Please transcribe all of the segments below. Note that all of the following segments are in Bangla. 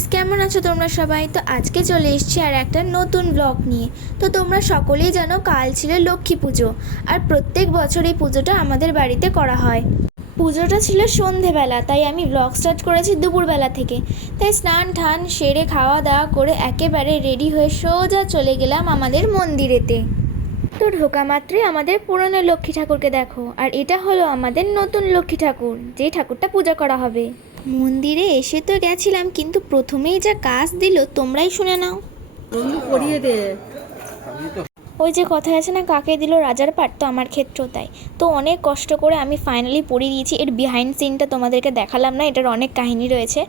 ভিউয়ার্স, কেমন আছো তোমরা সবাই? তো আজকে চলে এসেছি আর একটা নতুন ব্লগ নিয়ে। তো তোমরা সকলেই জানো কাল ছিল লক্ষ্মী পুজো, আর প্রত্যেক বছর এই পুজোটা আমাদের বাড়িতে করা হয়। পুজোটা ছিল সন্ধেবেলা, তাই আমি ব্লগ স্টার্ট করেছি দুপুরবেলা থেকে। তাই স্নান ঠান সেরে খাওয়া দাওয়া করে একেবারে রেডি হয়ে সোজা চলে গেলাম আমাদের মন্দিরেতে। তো ঢোকা মাত্রই আমাদের পুরনো লক্ষ্মী ঠাকুরকে দেখো, আর এটা হলো আমাদের নতুন লক্ষ্মী ঠাকুর, যেই ঠাকুরটা পূজা করা হবে। মন্দিরে এসে তো গেছিলাম, কিন্তু প্রথমেই যা কাজ দিল তোমরাই শুনে নাও। ওই যে কথায় আছে না, কাকে দিল রাজার পাট, তো আমার ক্ষেত্রেও তাই। তো অনেক কষ্ট করে আমি ফাইনালি পড়িয়ে দিয়েছি। এর বিহাইন্ড সিনটা তোমাদেরকে দেখালাম না, এটার অনেক কাহিনী রয়েছে।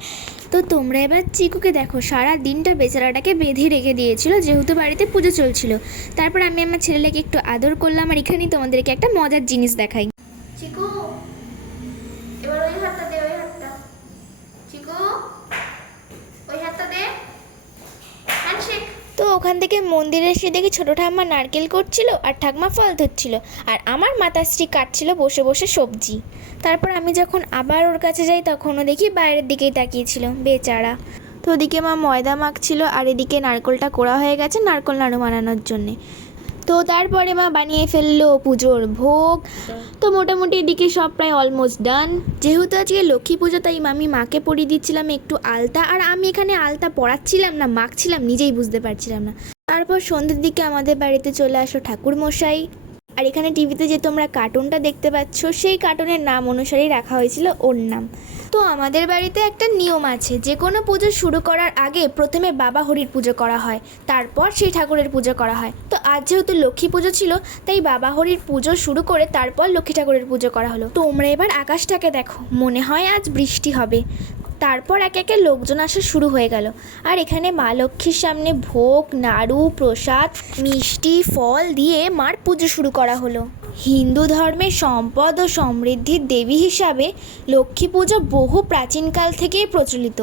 তো তোমরা এবার চিকুকে দেখো, সারা দিনটা বেচারাটাকে বেঁধে রেখে দিয়েছিল, যেহেতু বাড়িতে পুজো চলছিল। তারপর আমি আমার ছেলেটাকে একটু আদর করলাম, আর এখানেই তোমাদেরকে একটা মজার জিনিস দেখাই। চিকু, এবার ওই হাতটা দে, ওই হাতটা। চিকু, ওই হাতটা দে, হ্যান্ডশেক। তো ওখান থেকে মন্দিরে এসে দেখি ছোটো ঠাম্মা নারকেল করছিল আর ঠাকমা ফল ধরছিল, আর আমার মাতাশ্রী কাটছিল বসে বসে সবজি। তারপর আমি যখন আবার ওর কাছে যাই, তখনও দেখি বাইরের দিকেই তাকিয়েছিল বেচারা। তো ওদিকে মা ময়দা মাখছিল, আর এদিকে নারকেলটা কোড়া হয়ে গেছে নারকেল নাড়ু বানানোর জন্যে। তো তারপরে মা বানিয়ে ফেললো পুজোর ভোগ। তো মোটামুটি এদিকে সব প্রায় অলমোস্ট ডান। যেহেতু আজকে লক্ষ্মী পুজো, তাই আমি মাকে পরিয়ে দিচ্ছিলাম একটু আলতা, আর আমি এখানে আলতা পরাচ্ছিলাম না মাখছিলাম নিজেই বুঝতে পারছিলাম না। তারপর সন্ধ্যের দিকে আমাদের বাড়িতে চলে আসো ঠাকুর মশাই। আর এখানে টিভিতে যে তোমরা কার্টুনটা দেখতে পাচ্ছ, সেই কার্টুনের নাম অনুসারেই রাখা হয়েছিল ওর নাম। তো আমাদের বাড়িতে একটা নিয়ম আছে, যে কোনো পুজো শুরু করার আগে প্রথমে বাবা হরির পুজো করা হয়, তারপর সেই ঠাকুরের পুজো করা হয়। তো আজ যেহেতু লক্ষ্মী পুজো ছিল, তাই বাবা হরির পুজো শুরু করে তারপর লক্ষ্মী ঠাকুরের পুজো করা হলো। তোমরা এবার আকাশটাকে দেখো, মনে হয় আজ বৃষ্টি হবে। তারপর একে একে লোকজন আসা শুরু হয়ে গেল, আর এখানে মা লক্ষ্মীর সামনে ভোগ, নাড়ু, প্রসাদ, মিষ্টি, ফল দিয়ে মার পুজো শুরু করা হলো। হিন্দু ধর্মের সম্পদ ও সমৃদ্ধির দেবী হিসাবে লক্ষ্মী পুজো বহু প্রাচীনকাল থেকেই প্রচলিত।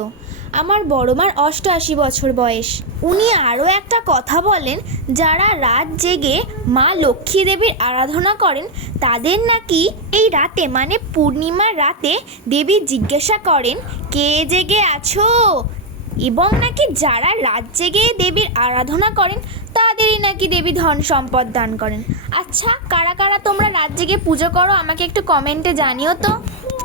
আমার বড় মার 88 বছর বয়স। উনি আরও একটা কথা বলেন, যারা রাত জেগে মা লক্ষ্মী দেবীর আরাধনা করেন, তাদের নাকি এই রাতে মানে পূর্ণিমার রাতে দেবী জিজ্ঞাসা করেন, কে জেগে আছো? এবং নাকি যারা রাত জেগে দেবীর আরাধনা করেন, তাদেরই নাকি দেবী ধন সম্পদ দান করেন। আচ্ছা, কারা কারা তোমরা রাত জেগে পুজো করো আমাকে একটু কমেন্টে জানিও তো।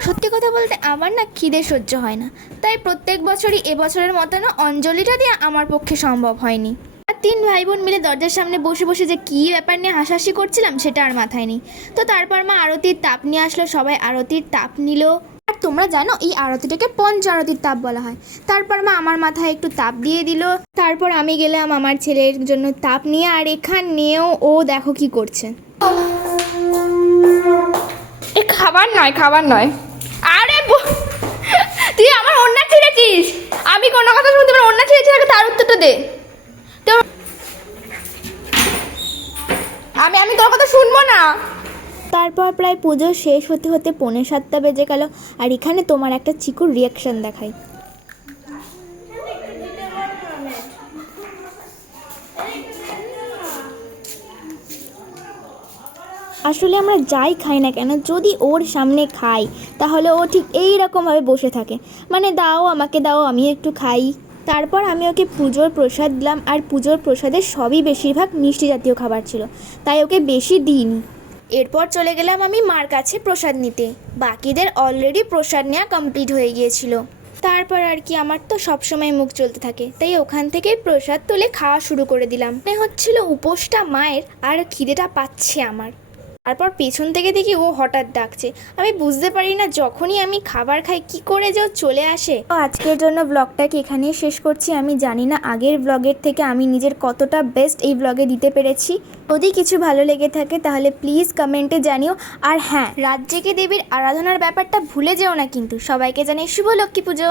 সত্যি কথা বলতে আমার না খিদে সহ্য হয় না, তাই প্রত্যেক বছরই এবছরের মতো না অঞ্জলিটা দেওয়া আমার পক্ষে সম্ভব হয়নি। আর 3 ভাই বোন মিলে দরজার সামনে বসে বসে যে কী ব্যাপার নিয়ে হাসাহাসি করছিলাম, সেটা আর মাথায় নেই। তো তারপর মা আরতির তাপ নিয়ে আসলো, সবাই আরতির তাপ নিল। আর তোমরা জানো এই আরতিটাকে পঞ্চ আরতির তাপ বলা হয়। তারপর মা আমার মাথায় একটু তাপ দিয়ে দিল। তারপর আমি গেলাম আমার ছেলের জন্য তাপ নিয়ে, আর এখানেও ও দেখো কি করছে। এ খাবার নয়, খাবার নয়। আরে তুই আমার ওড়না ছিঁড়েছিস। আমি কোনো কথা শুনতে পারি? ওড়না ছিঁড়েছিস, আগে তার উত্তরটা দে। তো আমি তোর কথা শুনবো না। তারপর প্রায় পুজো শেষ হতে হতে 6:45 বেজে গেল, আর এখানে তোমার একটা চিকুর রিয়াকশান দেখাই। আসলে আমরা যাই খাই না কেন, যদি ওর সামনে খাই তাহলে ও ঠিক এই রকমভাবে বসে থাকে, মানে দাও আমাকে দাও, আমি একটু খাই। তারপর আমি ওকে পুজোর প্রসাদ দিলাম, আর পুজোর প্রসাদের সবই বেশিরভাগ মিষ্টি জাতীয় খাবার ছিল, তাই ওকে বেশি দিইনি। এরপর চলে গেলাম আমি মার কাছে প্রসাদ নিতে। বাকিদের অলরেডি প্রসাদ নেওয়া কমপ্লিট হয়ে গিয়েছিল। তারপর আর কি, আমার তো সবসময় মুখ চলতে থাকে, তাই ওখান থেকে প্রসাদ তুলে খাওয়া শুরু করে দিলাম। মনে হচ্ছিল উপোসটা মায়ের, আর খিদেটা পাচ্ছে আমার। তারপর পেছন থেকে দেখি ও হঠাৎ ডাকছে, আমি বুঝতে পারি না, যখনই আমি খাবার খাই কি করে যে ও চলে আসে। তো আজকের জন্য ব্লগটাকে এখানেই শেষ করছি। আমি জানি না আগের ব্লগের থেকে আমি নিজের কতটা বেস্ট এই ব্লগে দিতে পেরেছি। যদি কিছু ভালো লেগে থাকে তাহলে প্লিজ কমেন্টে জানিও। আর হ্যাঁ, রাত জেগে দেবীর আরাধনার ব্যাপারটা ভুলে যেও না কিন্তু। সবাইকে জানাই শুভ লক্ষ্মী পুজো।